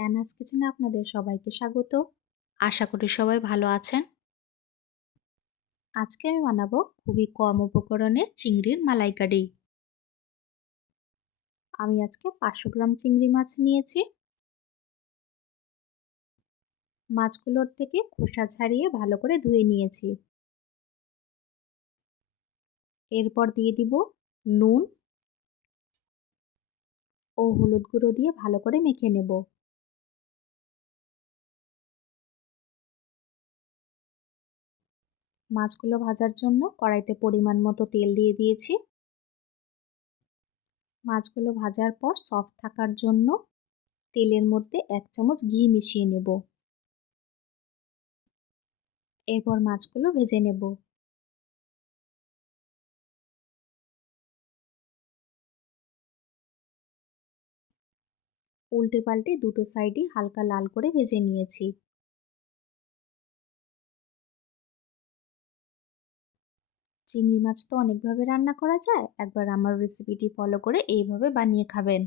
অ্যানাস কিচেনে আপনাদের সবাইকে স্বাগত। আশা করি সবাই ভালো আছেন। আজকে আমি বানাবো খুবই কম উপকরণে চিংড়ির মালাইকারি। আমি আজকে পাঁচশো গ্রাম চিংড়ি মাছ নিয়েছি। মাছগুলোর থেকে খোসা ছাড়িয়ে ভালো করে ধুয়ে নিয়েছি। এরপর দিয়ে দিব নুন ও হলুদ গুঁড়ো দিয়ে ভালো করে মেখে নেব। মাছগুলো ভাজার জন্য কড়াইতে পরিমাণ মতো তেল দিয়ে দিয়েছি। মাছগুলো ভাজার পর সফট থাকার জন্য তেলের মধ্যে এক চামচ ঘি মিশিয়ে নেব। এরপর মাছগুলো ভেজে নেব। উল্টে পাল্টে দুটো সাইডই হালকা লাল করে ভেজে নিয়েছি। চিংড়ি মাছ তো অনেকভাবে রান্না করা যায়, একবার আমার রেসিপিটি ফলো করে এইভাবে বানিয়ে খাবেন।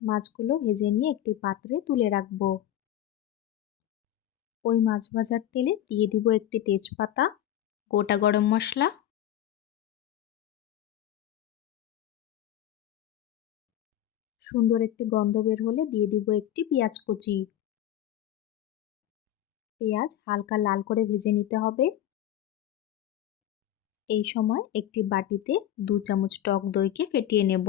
মাছগুলো ভেজে নিয়ে একটি পাত্রে তুলে রাখব। ওই মাছ ভাজার তেলে দিয়ে দিব একটি তেজপাতা, গোটা গরম মশলা। সুন্দর একটি গন্ধ বের হলে দিয়ে দিব একটি পেঁয়াজ কুচি। পেঁয়াজ হালকা লাল করে ভেজে নিতে হবে। এই সময় একটি বাটিতে দু চামচ টক দইকে ফেটিয়ে নেব।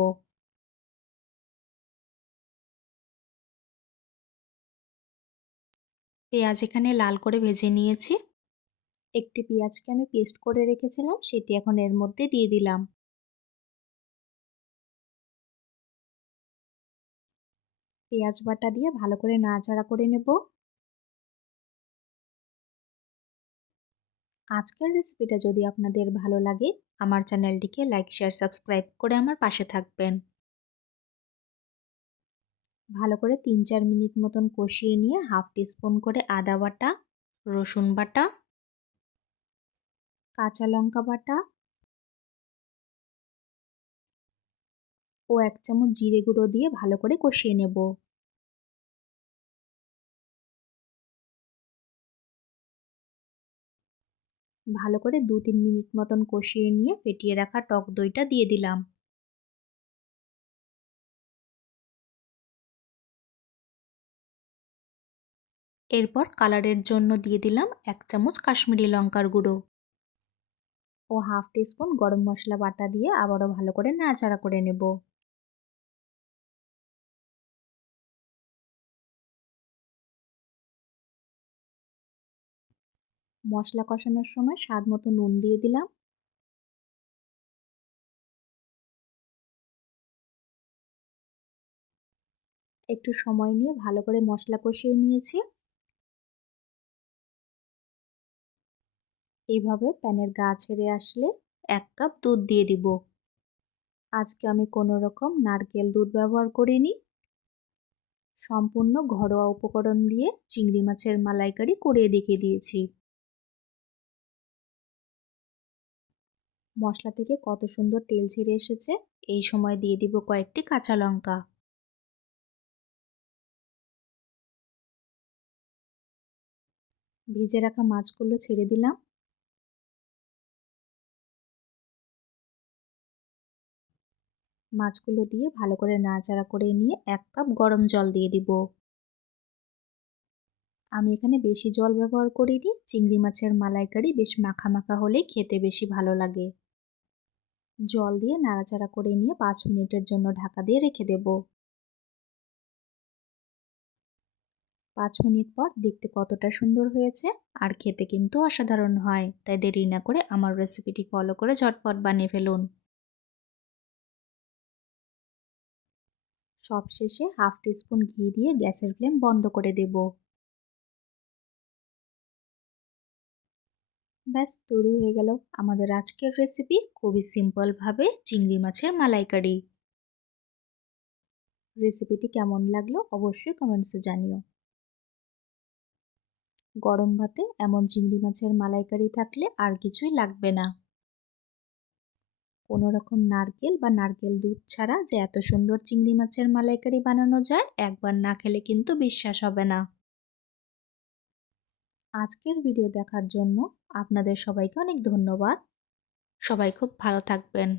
পেঁয়াজ এখানে লাল করে ভেজে নিয়েছি। একটি পেঁয়াজকে আমি পেস্ট করে রেখেছিলাম, সেটি এখন এর মধ্যে দিয়ে দিলাম। পেঁয়াজ বাটা দিয়ে ভালো করে নাড়াচাড়া করে নেব। আজকের রেসিপিটা যদি আপনাদের ভালো লাগে, আমার চ্যানেলটিকে লাইক, শেয়ার, সাবস্ক্রাইব করে আমার পাশে থাকবেন। ভালো করে তিন চার মিনিট মতন কষিয়ে নিয়ে হাফ টিস্পুন করে আদা বাটা, রসুন বাটা, কাঁচা লঙ্কা বাটা ও এক চামচ জিরে গুঁড়ো দিয়ে ভালো করে কষিয়ে নেব। ভালো করে দু তিন মিনিট মতন কষিয়ে নিয়ে ফেটিয়ে রাখা টক দইটা দিয়ে দিলাম। এরপর কালারের জন্য দিয়ে দিলাম এক চামচ কাশ্মীরি লঙ্কার গুঁড়ো। ও হাফ টিস্পুন গরম মশলা বাটা দিয়ে আবারও ভালো করে নাড়াচাড়া করে নেব। মশলা কষানোর সময় স্বাদ মতো নুন দিয়ে দিলাম। একটু সময় নিয়ে ভালো করে মশলা কষিয়ে নিয়েছি। এইভাবে প্যানের গা ছেড়ে আসলে এক কাপ দুধ দিয়ে দিব। আজকে আমি কোনো রকম নারকেল দুধ ব্যবহার করিনি। সম্পূর্ণ ঘরোয়া উপকরণ দিয়ে চিংড়ি মাছের মালাইকারি করে দেখিয়ে দিয়েছি। মশলা থেকে কত সুন্দর তেল ছেড়ে এসেছে, এই সময় দিয়ে দিব কয়েকটি কাঁচা লঙ্কা। ভেজে রাখা মাছগুলো ছেড়ে দিলাম। মাছগুলো দিয়ে ভালো করে নাড়াচাড়া করে নিয়ে এক কাপ গরম জল দিয়ে দিব। আমি এখানে বেশি জল ব্যবহার করিনি, চিংড়ি মাছের মালাইকারি বেশ মাখা মাখা হলেই খেতে বেশি ভালো লাগে। জল দিয়ে নাড়াচাড়া করে নিয়ে পাঁচ মিনিটের জন্য ঢাকা দিয়ে রেখে দেব। পাঁচ মিনিট পর দেখতে কতটা সুন্দর হয়েছে আর খেতে কিন্তু অসাধারণ হয়। তাই দেরি না করে আমার রেসিপিটি ফলো করে ঝটপট বানিয়ে ফেলুন। সবশেষে হাফ টিস্পুন ঘি দিয়ে গ্যাসের ফ্লেম বন্ধ করে দেব। ব্যাস, তৈরি হয়ে গেল আমাদের আজকের রেসিপি খুবই সিম্পলভাবে চিংড়ি মাছের মালাইকারি। রেসিপিটি কেমন লাগল অবশ্যই কমেন্টসে জানিও। গরম ভাতে এমন চিংড়ি মাছের মালাইকারি থাকলে আর কিছুই লাগবে না। কোনো রকম নারকেল বা নারকেল দুধ ছাড়া যে এত সুন্দর চিংড়ি মাছের মালাইকারি বানানো যায় একবার না খেলে কিন্তু বিশ্বাস হবে না। আজকের ভিডিও দেখার জন্য আপনাদের সবাইকে অনেক ধন্যবাদ। সবাই খুব ভালো থাকবেন।